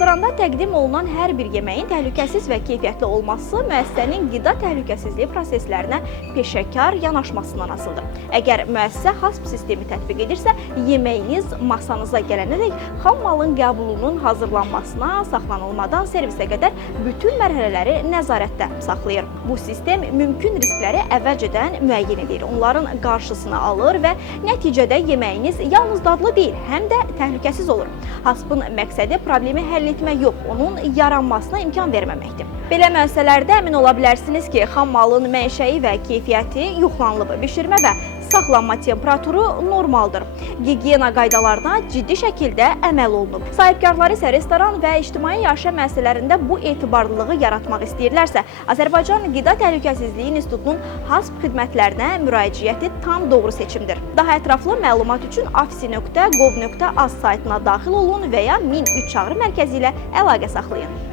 Restoranda təqdim olunan hər bir yeməyin təhlükəsiz və keyfiyyətli olması müəssisənin qida təhlükəsizliyi proseslərinə peşəkar yanaşmasından asılıdır. Əgər müəssisə HACCP sistemi tətbiq edirsə, yeməyiniz masanıza gələnədək xam malın qəbulunun hazırlanmasına, saxlanılmadan servisə qədər bütün mərhələləri nəzarətdə saxlayır. Bu sistem mümkün riskləri əvvəlcədən müəyyən edir, onların qarşısını alır və nəticədə yeməyiniz yalnız dadlı deyil, həm də təhlükəsiz olur. HACCP-ın məqsədi problemi həll etmək yox, onun yaranmasına imkan verməməkdir. Belə müəssisələrdə əmin ola bilərsiniz ki, xam malın mənşəyi və keyfiyyəti yoxlanılıb, bişirmə və saxlanma temperaturu normaldır. Gigiyena qaydalarına ciddi şəkildə əməl olunub. Sahibkarları isə restoran və ictimai yaşayış müəssisələrində bu etibarlılığı yaratmaq istəyirlərsə, Azərbaycan Qida Təhlükəsizliyi İnstitutunun HACCP xidmətlərinə müraciəti tam doğru seçimdir. Daha ətraflı məlumat üçün afisi.gov.az saytına daxil olun və ya 1003 çağrı mərkəzi ilə əlaqə saxlayın.